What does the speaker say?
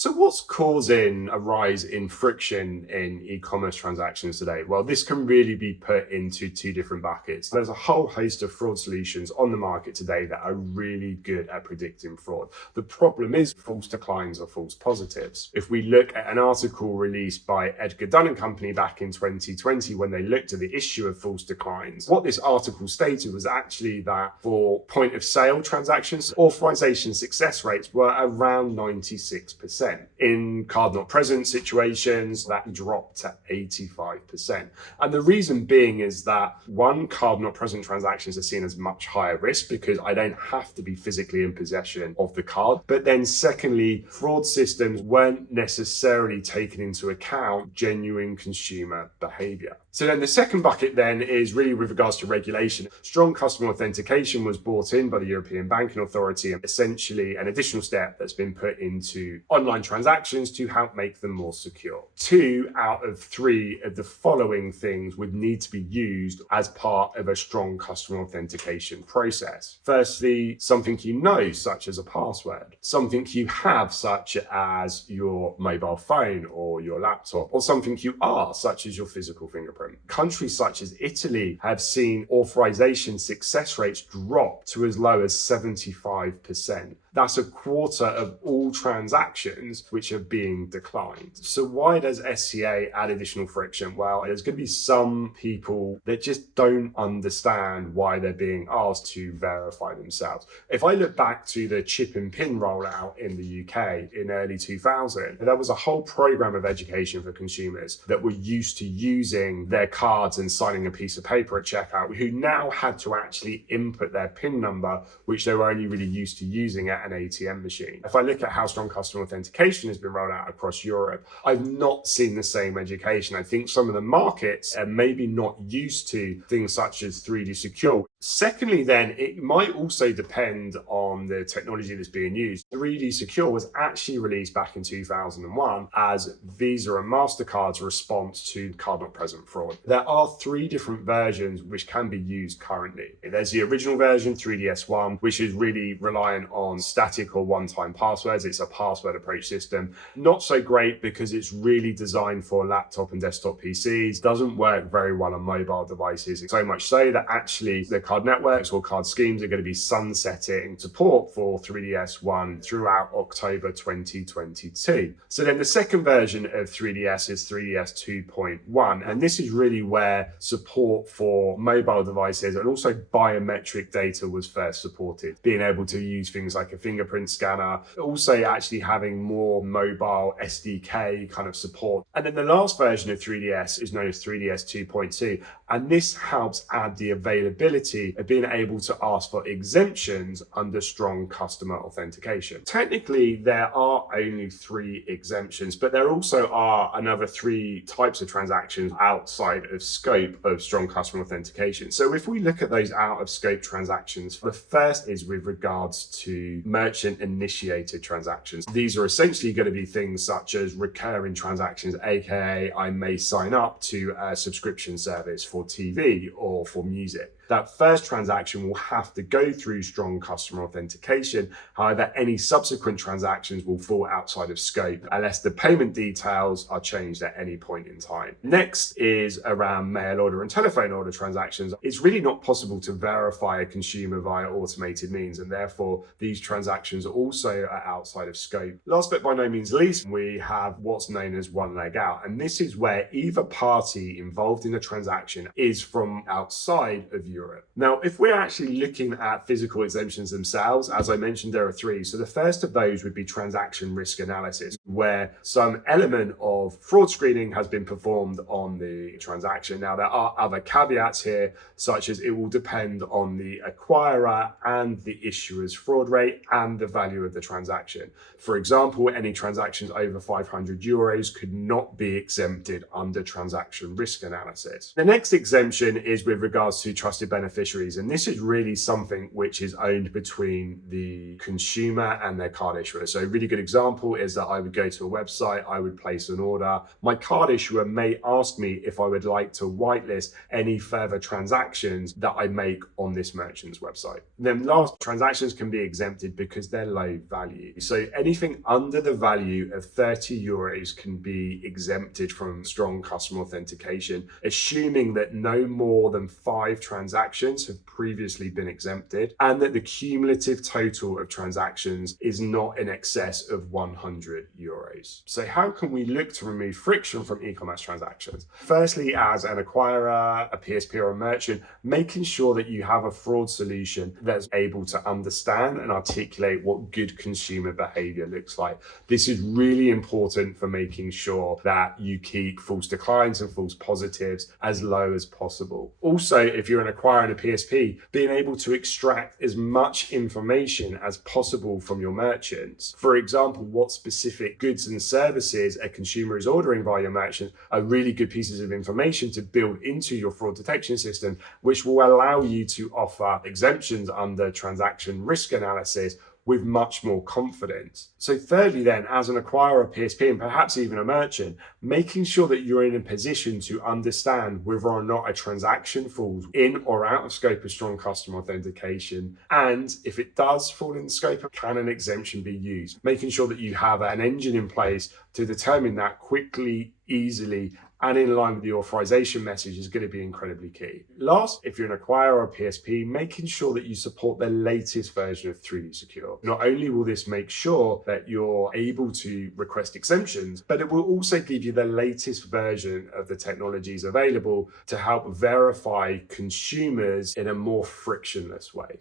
So what's causing a rise in friction in e-commerce transactions today? Well, this can really be put into two different buckets. There's a whole host of fraud solutions on the market today that are really good at predicting fraud. The problem is false declines or false positives. If we look at an article released by Edgar Dunn and Company back in 2020, when they looked at the issue of false declines, what this article stated was actually that for point of sale transactions, authorization success rates were around 96%. In card not present situations, that dropped to 85%. And the reason being is that one, card not present transactions are seen as much higher risk because I don't have to be physically in possession of the card. But then secondly, fraud systems weren't necessarily taking into account genuine consumer behavior. So then the second bucket then is really with regards to regulation. Strong customer authentication was brought in by the European Banking Authority, and essentially an additional step that's been put into online transactions to help make them more secure. 2 out of 3 of the following things would need to be used as part of a strong customer authentication process. Firstly, something you know, such as a password, something you have, such as your mobile phone or your laptop, or something you are, such as your physical fingerprint. Countries such as Italy have seen authorization success rates drop to as low as 75%. That's a quarter of all transactions which are being declined. So why does SCA add additional friction? Well, there's going to be some people that just don't understand why they're being asked to verify themselves. If I look back to the chip and pin rollout in the UK in early 2000, there was a whole program of education for consumers that were used to using their cards and signing a piece of paper at checkout, who now had to actually input their PIN number, which they were only really used to using at an ATM machine. If I look at how strong customer authentication has been rolled out across Europe, I've not seen the same education. I think some of the markets are maybe not used to things such as 3D Secure. Secondly, then, it might also depend on the technology that's being used. 3D Secure was actually released back in 2001 as Visa and MasterCard's response to card not present fraud. There are 3 different versions which can be used currently. There's the original version, 3DS1, which is really reliant on static or one-time passwords. It's a password approach system. Not so great because it's really designed for laptop and desktop PCs. Doesn't work very well on mobile devices. So much so that actually the card networks or card schemes are going to be sunsetting support for 3DS1 throughout October 2022. So then the second version of 3DS is 3DS 2.1. And this is really where support for mobile devices and also biometric data was first supported. Being able to use things like a fingerprint scanner, also actually having more mobile SDK kind of support. And then the last version of 3DS is known as 3DS 2.2. And this helps add the availability of being able to ask for exemptions under strong customer authentication. Technically, there are only 3 exemptions, but there also are another 3 types of transactions outside of scope of strong customer authentication. So if we look at those out of scope transactions, the first is with regards to merchant initiated transactions. These are essentially going to be things such as recurring transactions, aka I may sign up to a subscription service for TV or for music. That first transaction will have to go through strong customer authentication. However, any subsequent transactions will fall outside of scope unless the payment details are changed at any point in time. Next is around mail order and telephone order transactions. It's really not possible to verify a consumer via automated means, and therefore these transactions also are outside of scope. Last but by no means least, we have what's known as one leg out, and this is where either party involved in a transaction is from outside of Europe. Now, if we're actually looking at physical exemptions themselves, as I mentioned, there are 3. So the first of those would be transaction risk analysis, where some element of fraud screening has been performed on the transaction. Now, there are other caveats here, such as it will depend on the acquirer and the issuer's fraud rate and the value of the transaction. For example, any transactions over €500 could not be exempted under transaction risk analysis. The next exemption is with regards to trusted beneficiaries. And this is really something which is owned between the consumer and their card issuer. So a really good example is that I would go to a website, I would place an order. My card issuer may ask me if I would like to whitelist any further transactions that I make on this merchant's website. Then last, transactions can be exempted because they're low value. So anything under the value of 30 euros can be exempted from strong customer authentication, assuming that no more than 5 transactions have previously been exempted and that the cumulative total of transactions is not in excess of 100 euros. So how can we look to remove friction from e-commerce transactions? Firstly, as an acquirer, a PSP or a merchant, making sure that you have a fraud solution that's able to understand and articulate what good consumer behavior looks like. This is really important for making sure that you keep false declines and false positives as low as possible. Also, if you're an acquirer and a PSP, being able to extract as much information as possible from your merchants. For example, what specific goods and services a consumer is ordering via your merchant are really good pieces of information to build into your fraud detection system, which will allow you to offer exemptions under transaction risk analysis with much more confidence. So thirdly then, as an acquirer, a PSP, and perhaps even a merchant, making sure that you're in a position to understand whether or not a transaction falls in or out of scope of strong customer authentication. And if it does fall in the scope, can an exemption be used? Making sure that you have an engine in place to determine that quickly, easily, and in line with the authorization message is going to be incredibly key. Last, if you're an acquirer or a PSP, making sure that you support the latest version of 3D Secure. Not only will this make sure that you're able to request exemptions, but it will also give you the latest version of the technologies available to help verify consumers in a more frictionless way.